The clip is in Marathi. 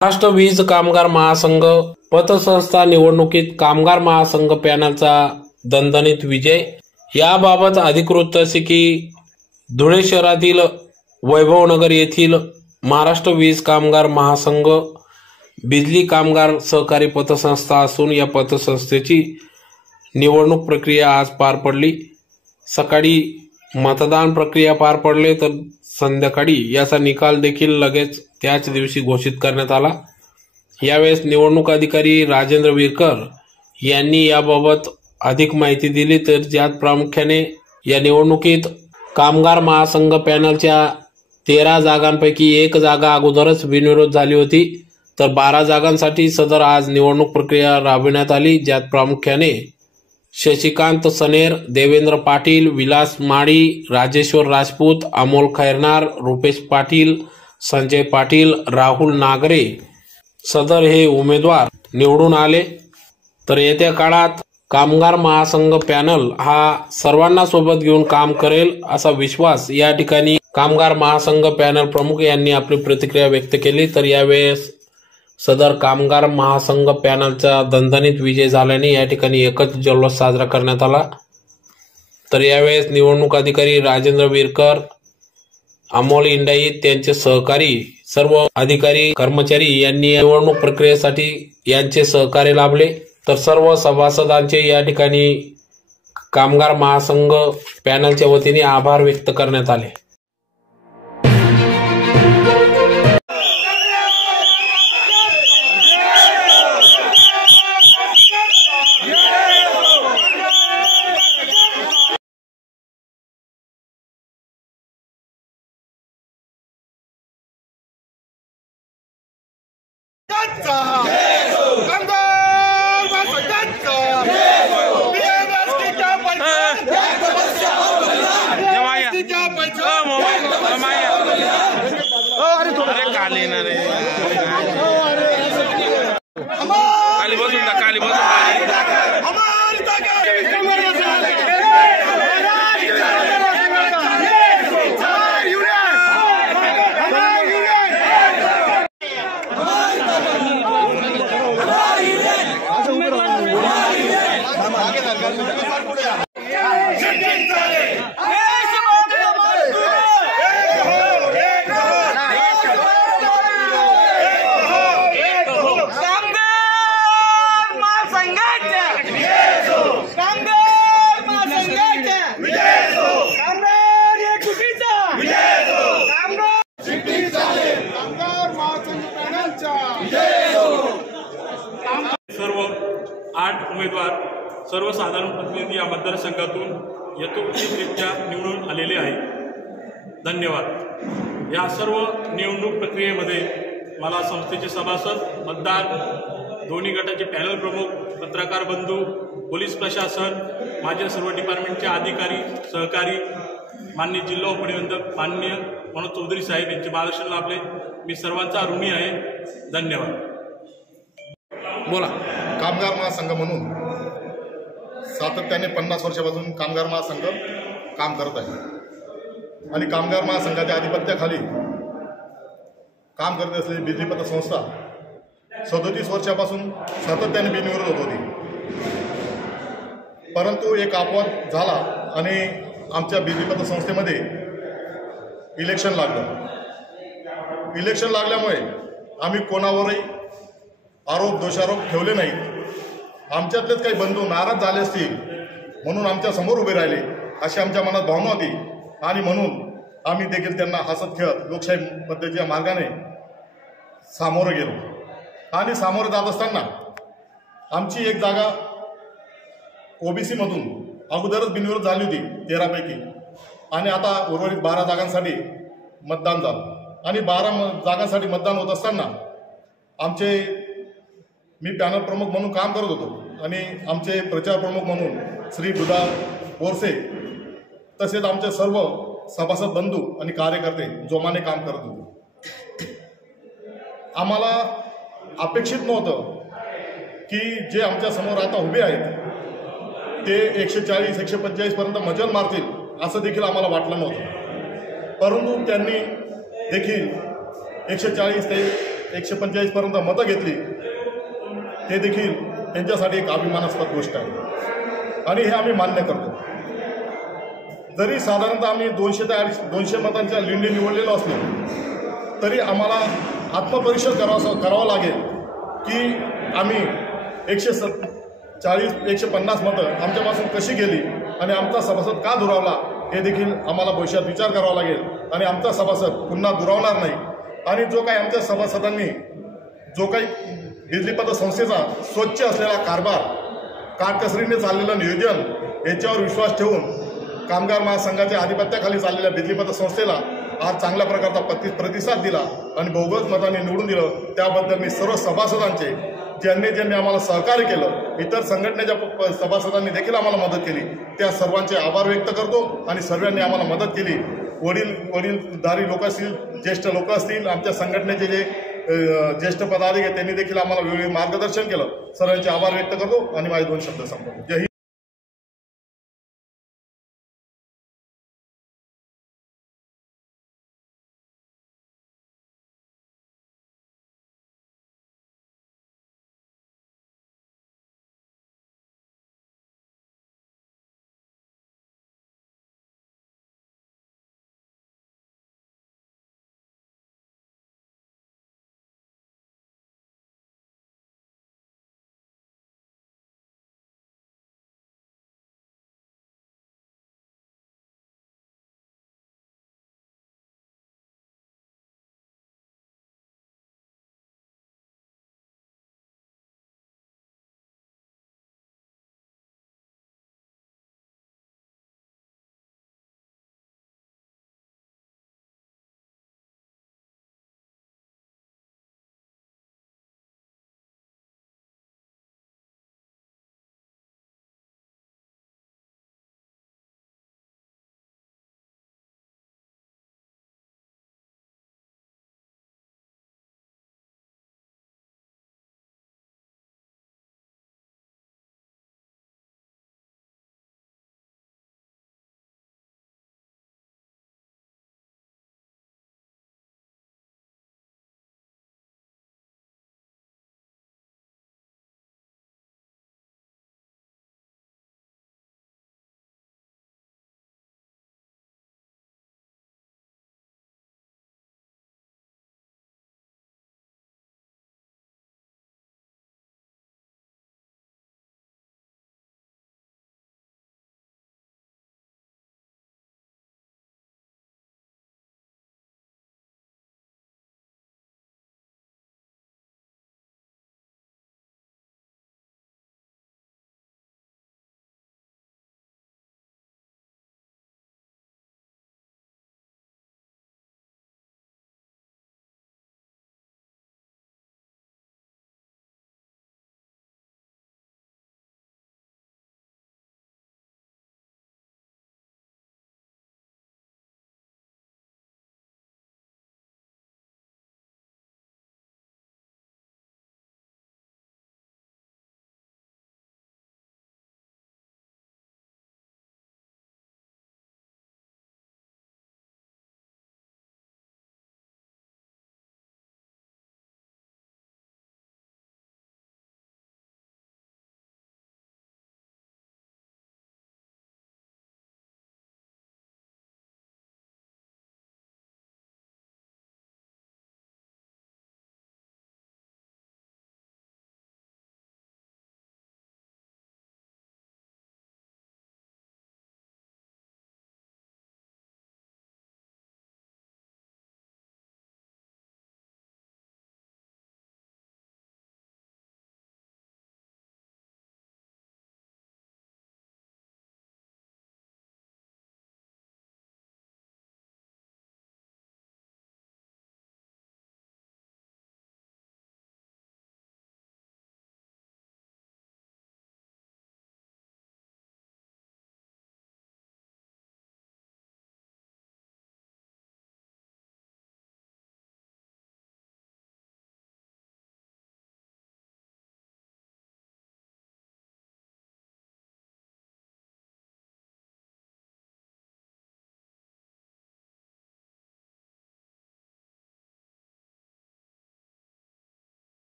महाराष्ट्र वीज कामगार महासंघ पतसंस्था निवडणुकीत कामगार महासंघ पॅनलचा दणदणीत विजय। याबाबत अधिकृत असे की धुळे शहरातील वैभवनगर येथील महाराष्ट्र वीज कामगार महासंघ बिजली कामगार सहकारी पतसंस्था असून या पतसंस्थेची निवडणूक प्रक्रिया आज पार पडली। सकाळी मतदान प्रक्रिया पार पडले तर संध्याकाळी याचा निकाल देखील लगेच त्याच दिवशी घोषित करण्यात आला। यावेळेस निवडणूक अधिकारी राजेंद्र विरकर यांनी याबाबत अधिक माहिती दिली। तर ज्यात प्रामुख्याने या निवडणुकीत कामगार महासंघ पॅनलच्या 13 जागांपैकी 1 जागा अगोदरच बिनविरोध झाली होती, तर 12 जागांसाठी सदर आज निवडणूक प्रक्रिया राबविण्यात आली। ज्यात प्रामुख्याने शशिकांत सनेर, देवेंद्र पाटील, विलास माळी, राजेश्वर राजपूत, अमोल खैरनार, रुपेश पाटील, संजय पाटील, राहुल नागरे सदर हे उमेदवार निवडून आले। तर येत्या काळात कामगार महासंघ पॅनल हा सर्वांना सोबत घेऊन काम करेल असा विश्वास या ठिकाणी कामगार महासंघ पॅनल प्रमुख यांनी आपली प्रतिक्रिया व्यक्त केली। तर यावेळेस सदर कामगार महासंघ पॅनलचा दणदणीत विजय झाल्याने या ठिकाणी एकच जल्लोष साजरा करण्यात आला। तर यावेळेस निवडणूक अधिकारी राजेंद्र विरकर, अमोल इंडाई, त्यांचे सहकारी सर्व अधिकारी कर्मचारी यांनी निवडणूक प्रक्रियेसाठी यांचे सहकार्य लाभले। तर सर्व सभासदांचे या ठिकाणी कामगार महासंघ पॅनलच्या वतीने आभार व्यक्त करण्यात आले। सर्व 8 उमेदवार सर्वसाधारण प्रतिनिधी या मतदारसंघातून यथोचितरित्या निवडून आलेले आहेत। धन्यवाद। या सर्व निवडणूक प्रक्रियेमध्ये मला संस्थेचे सभासद, मतदार, दोन्ही गटाचे पॅनल प्रमुख, पत्रकार बंधू, पोलीस प्रशासन, माझ्या सर्व डिपार्टमेंटचे अधिकारी, सहकारी, माननीय जिल्हा उपनिबंधक माननीय मनोज चौधरी साहेब यांचे मार्गदर्शन लाभले। मी सर्वांचा ऋणी आहे। धन्यवाद। बोला। कामगार महासंघ म्हणून सातत्याने 50 वर्षापासून कामगार महासंघ काम करत आहे आणि कामगार महासंघाच्या आधिपत्याखाली काम करत असलेली बिजली पतसंस्था 37 वर्षापासून सातत्याने बिनविरोध होत होती, परंतु एक अपवाद झाला आणि आमच्या बिजली पतसंस्थेमध्ये इलेक्शन लागलं। इलेक्शन लागल्यामुळे आम्ही कोणावरही आरोप दोषारोप ठेवले नाहीत। आमच्यातलेच काही बंधू नाराज झाले असतील म्हणून आमच्या समोर उभे राहिले अशी आमच्या मनात भावना होती आणि म्हणून आम्ही देखील त्यांना हसत खेळत लोकशाही पद्धतीच्या मार्गाने सामोरं गेलो आणि सामोरं जात असताना आमची एक जागा ओबीसी मधून अगोदरच बिनविरोध झाली होती 13 पैकी आणि आता उर्वरित 12 जागांसाठी मतदान झालं आणि 12 जागांसाठी मतदान होत असताना मी पॅनल प्रमुख म्हणून काम करत होतो आणि आमचे प्रचार प्रमुख म्हणून श्री बुधा बोरसे तसेच आमचे सर्व सभासद बंधू आणि कार्यकर्ते जोमाने काम करत होते। आम्हाला अपेक्षित नव्हतं की जे आमच्या समोर आता उभे आहेत ते 140-145 पर्यंत मजल मारतील असं देखील आम्हाला वाटलं नव्हतं, परंतु त्यांनी देखील 140 ते 145 पर्यंत मतं घेतली ते देखील त्यांच्यासाठी एक अभिमानास्पद गोष्ट आहे आणि हे आम्ही मान्य करतो. जरी साधारणतः आम्ही 200 ते 250 मतांच्या लिंडी निवडलेलो असलो तरी आम्हाला आत्मपरीक्षण करावं लागेल की आम्ही 140-150 मतं आमच्यापासून कशी गेली आणि आमचा सभासद का दुरावला हे देखील आम्हाला भविष्यात विचार करावा लागेल आणि आमचा सभासद पुन्हा दुरावणार नाही. आणि जो काही आमच्या सभासदांनी जो काही बिजली पतसंस्थेचा स्वच्छ असलेला कारभार, काटकसरीने चाललेलं नियोजन याच्यावर विश्वास ठेवून कामगार महासंघाच्या आधिपत्याखाली चाललेल्या बिजली पतसंस्थेला आज चांगल्या प्रकारचा प्रतिसाद दिला आणि बहुमत मताने निवडून दिलं, त्याबद्दल मी सर्व सभासदांचे ज्यांनी आम्हाला सहकार्य केलं, इतर संघटनेच्या सभासदांनी देखील आम्हाला मदत केली, त्या सर्वांचे आभार व्यक्त करतो. आणि सर्वांनी आम्हाला मदत केली. वडीलधारी लोक असतील, ज्येष्ठ लोक असतील, आमच्या संघटनेचे जे ज्येष्ठ पदाधिकारी त्यांनी देखील आम्हाला वेगवेगळे मार्गदर्शन केलं. सर्वांचे आभार व्यक्त करतो आणि माझे 2 शब्द संपवतो. जय हिंद.